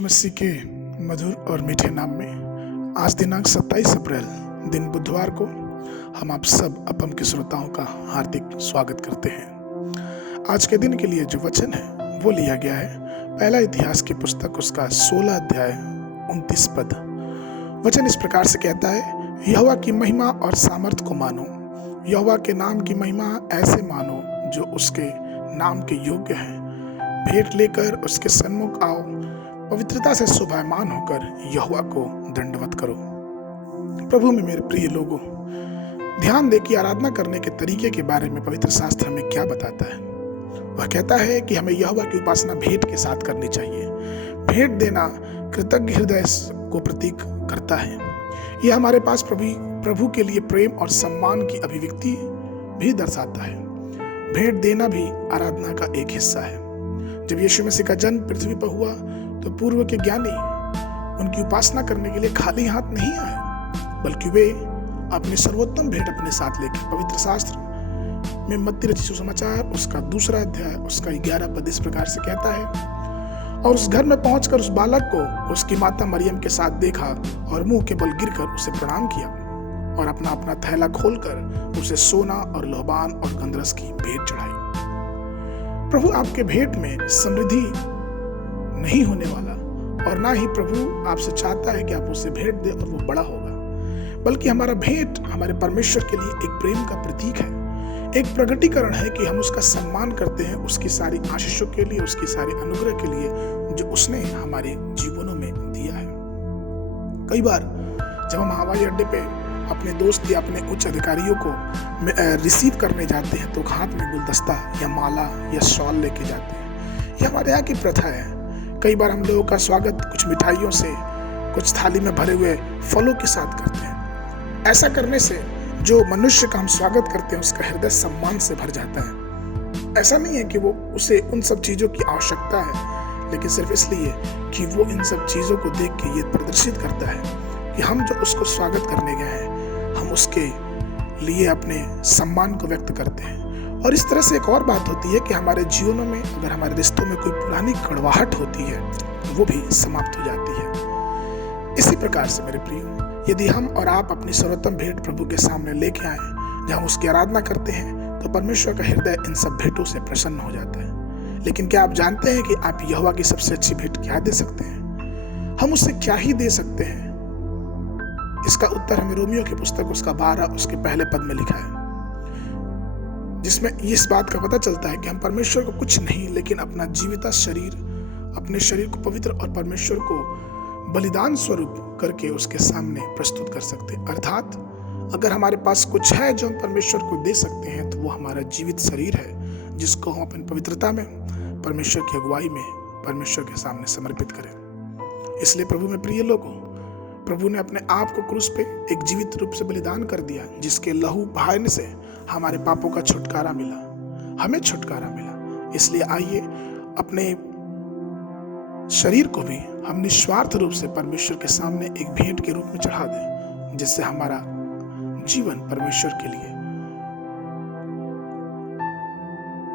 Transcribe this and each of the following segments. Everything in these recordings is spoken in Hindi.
मसीह के मधुर और मीठे नाम में आज दिनांक 27 अप्रैल दिन बुधवार को हम आप सब अपम के श्रोताओं का हार्दिक स्वागत करते हैं। आज के दिन के लिए जो वचन है वो लिया गया है पहला इतिहास की पुस्तक उसका 16 अध्याय 29 पद। वचन इस प्रकार से कहता है, यहोवा की महिमा और सामर्थ को मानो, यहोवा के नाम की महिमा ऐसे मानो जो उसके नाम के योग्य है। भेंट लेकर उसके सन्मुख आओ, पवित्रता से शोभायमान होकर यहोवा को दंडवत करो। प्रभु में मेरे प्रिय लोगों, ध्यान दे कि आराधना करने के तरीके के बारे में पवित्र शास्त्र हमें क्या बताता है। वह कहता है कि हमें यहोवा की उपासना भेंट के साथ करनी चाहिए। भेंट देना कृतज्ञ हृदय को प्रतीक करता है। यह हमारे पास प्रभु के लिए प्रेम और सम्मान की अभिव्यक्ति भी दर्शाता है। भेंट देना भी आराधना का एक हिस्सा है। जब यीशु मसीह का जन्म पृथ्वी पर हुआ तो पूर्व के ज्ञानी उनकी उपासना करने के लिए खाली हाथ नहीं आए, बल्कि वे अपनी सर्वोत्तम भेंट अपने साथ लेकर पवित्र शास्त्र में मत्ती रचित सुसमाचार उसका 2 अध्याय उसका 11 पद इस प्रकार से कहता है, और उस घर में पहुंचकर उस बालक को उसकी माता मरियम के साथ देखा और मुंह के बल गिरकर उसे प्रणाम किया और अपना अपना थैला खोलकर उसे सोना और लोबान और गंधरस की भेंट चढ़ाई। प्रभु आपके भेंट में समृद्धि नहीं होने वाला और ना ही प्रभु आपसे चाहता है कि आप उसे भेंट दे और वो बड़ा होगा, बल्कि हमारा भेंट हमारे परमेश्वर के लिए एक प्रेम का प्रतीक है, एक प्रगटीकरण है कि हम उसका सम्मान करते हैं, उसकी सारी आशीषों के लिए, उसकी सारी अनुग्रह के लिए जो उसने हमारे जीवनों में दिया है। कई बार जब हम हवाई अड्डे पे अपने दोस्त या अपने उच्च अधिकारियों को रिसीव करने जाते हैं तो हाथ में गुलदस्ता या माला या शॉल लेके जाते हैं। यह हमारे यहाँ की प्रथा है। कई बार हम लोगों का स्वागत कुछ मिठाइयों से, कुछ थाली में भरे हुए फलों के साथ करते हैं। ऐसा करने से जो मनुष्य का हम स्वागत करते हैं उसका हृदय सम्मान से भर जाता है। ऐसा नहीं है कि वो उसे उन सब चीजों की आवश्यकता है, लेकिन सिर्फ इसलिए कि वो इन सब चीजों को देख के ये प्रदर्शित करता है कि हम जो उसको स्वागत करने गए हैं हम उसके लिए अपने सम्मान को व्यक्त करते हैं। और इस तरह से एक और बात होती है कि हमारे जीवनों में अगर हमारे रिश्तों में कोई पुरानी कड़वाहट होती है तो वो भी समाप्त हो जाती है। इसी प्रकार से मेरे प्रियो, यदि हम और आप अपनी सर्वोत्तम भेंट प्रभु के सामने लेके आए जब हम उसकी आराधना करते हैं तो परमेश्वर का हृदय इन सब भेंटों से प्रसन्न हो जाता है। लेकिन क्या आप जानते हैं कि आप यहोवा की सबसे अच्छी भेंट क्या दे सकते हैं? हम उससे क्या ही दे सकते हैं? इसका उत्तर हमें रोमियो की पुस्तक उसका 12 उसके पहले पद में लिखा है, जिसमें इस बात का पता चलता है कि हम परमेश्वर को कुछ नहीं लेकिन अपना जीविता शरीर, अपने शरीर को पवित्र और परमेश्वर को बलिदान स्वरूप करके उसके सामने प्रस्तुत कर सकते हैं। अर्थात अगर हमारे पास कुछ है जो हम परमेश्वर को दे सकते हैं तो वो हमारा जीवित शरीर है, जिसको हम अपनी पवित्रता में, परमेश्वर की अगुवाई में, परमेश्वर के सामने समर्पित करें। इसलिए प्रभु में प्रिय लोगों, प्रभु ने अपने आप को क्रूस पे एक जीवित रूप से बलिदान कर दिया, जिसके लहू बहाने से हमारे पापों का छुटकारा मिला, हमें छुटकारा मिला। इसलिए आइए अपने शरीर को भी हम निस्वार्थ रूप से परमेश्वर के सामने एक भेंट के रूप में चढ़ा दें, जिससे हमारा जीवन परमेश्वर के लिए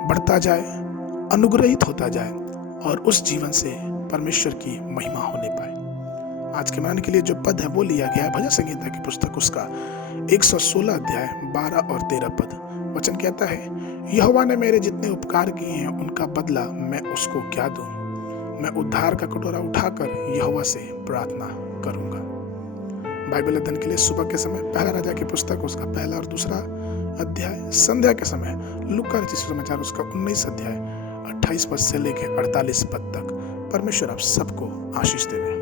बढ़ता जाए, अनुग्रहित होता जाए और उस जीवन से परमेश्वर की महिमा होने पाए। आज के मनाने के लिए जो पद है वो लिया गया है भजन संगीता की पुस्तक उसका 116 अध्याय 12 और 13 पद। वचन कहता है, यहोवा ने मेरे जितने उपकार किए हैं उनका बदला मैं उसको क्या दूं? मैं उद्धार का कटोरा उठाकर यहोवा से प्रार्थना करूंगा। बाइबल अध्ययन के लिए सुबह के समय पहला राजा की पुस्तक उसका 1 और 2 अध्याय, संध्या के समय लूका रचित सुसमाचार उसका 19 अध्याय 28 पद से लेकर 48 पद तक। परमेश्वर आप सबको आशीष देवे।